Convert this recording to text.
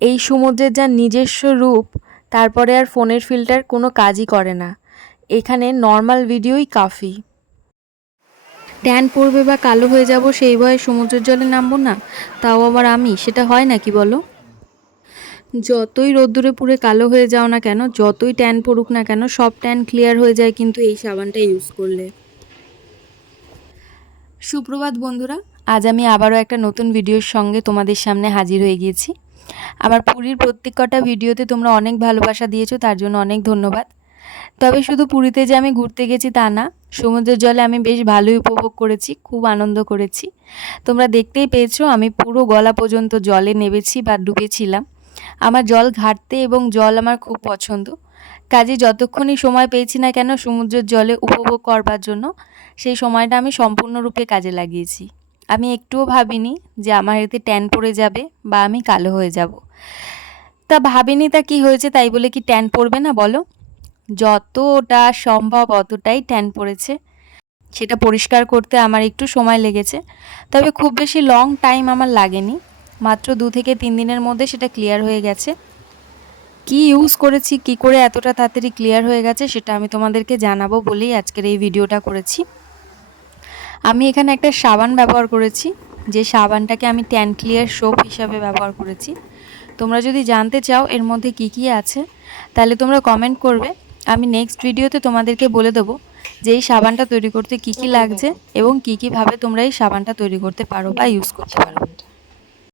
এই সমুদ্রের যা নিজস্ব রূপ তারপরে আর ফোনের ফিল্টার কোনো কাজই করে না। এখানে নর্মাল ভিডিওই কাফি। ট্যান পড়বে বা কালো হয়ে যাব সেই ভয়ে সমুদ্রের জলে নামবো না তাও আবার আমি সেটা হয় নাকি বলো? যতই রোদ্দুরে পুড়ে কালো হয়ে যাও না কেন যতই ট্যান পড়ুক না কেন সব ট্যান ক্লিয়ার হয়ে যায় কিন্তু এই সাবানটা ইউজ করলে। সুপ্রভাত বন্ধুরা আজ আমি আবারও একটা নতুন ভিডিওর সঙ্গে তোমাদের সামনে হাজির হয়ে গিয়েছি। আমার পুরীর প্রত্যেক কটা ভিডিওতে তোমরা অনেক ভালোবাসা দিয়েছ, তার জন্য অনেক ধন্যবাদ। তবে শুধু পুরীতে যে আমি ঘুরতে গেছি তা না, সমুদ্রের জলে আমি বেশ ভালোই উপভোগ করেছি, খুব আনন্দ করেছি। তোমরা দেখতেই পেয়েছ, আমি পুরো গলা পর্যন্ত জলে নেবেছি বা ডুবেছিলাম। আমার জল ঘাটতে এবং জল আমার খুব পছন্দ। কাজে যতক্ষণই সময় পেয়েছি না কেন, সমুদ্রের জলে উপভোগ করবার জন্য, সেই সময়টা আমি সম্পূর্ণরূপে কাজে লাগিয়েছি। আমি একটুও ভাবিনি যে আমার এতে ট্যান পড়ে যাবে বা আমি কালো হয়ে যাব। তা ভাবিনি তা কি হয়েছে তাই বলে কি ট্যান পড়বে না বলো? যতটা সম্ভব অতটাই ট্যান পড়েছে। সেটা পরিষ্কার করতে আমার একটু সময় লেগেছে। তবে খুব বেশি লং টাইম আমার লাগেনি। মাত্র দু থেকে তিন দিনের মধ্যে সেটা ক্লিয়ার হয়ে গেছে। কি ইউজ করেছি, কি করে এতটা তাড়াতাড়ি ক্লিয়ার হয়ে গেছে সেটা আমি তোমাদেরকে জানাব বলেই আজকের এই ভিডিওটা করেছি। আমি এখানে একটা সাবান ব্যবহার করেছি, যে সাবানটাকে আমি ট্যান ক্লিয়ার সোপ হিসাবে ব্যবহার করেছি। তোমরা যদি জানতে চাও এর মধ্যে কি কি আছে, তাহলে তোমরা কমেন্ট করবে। আমি নেক্সট ভিডিওতে তোমাদেরকে বলে দেবো যে এই সাবানটা তৈরি করতে কি কি লাগছে এবং কী কীভাবে তোমরা এই সাবানটা তৈরি করতে পারো বা ইউজ করতে পারো।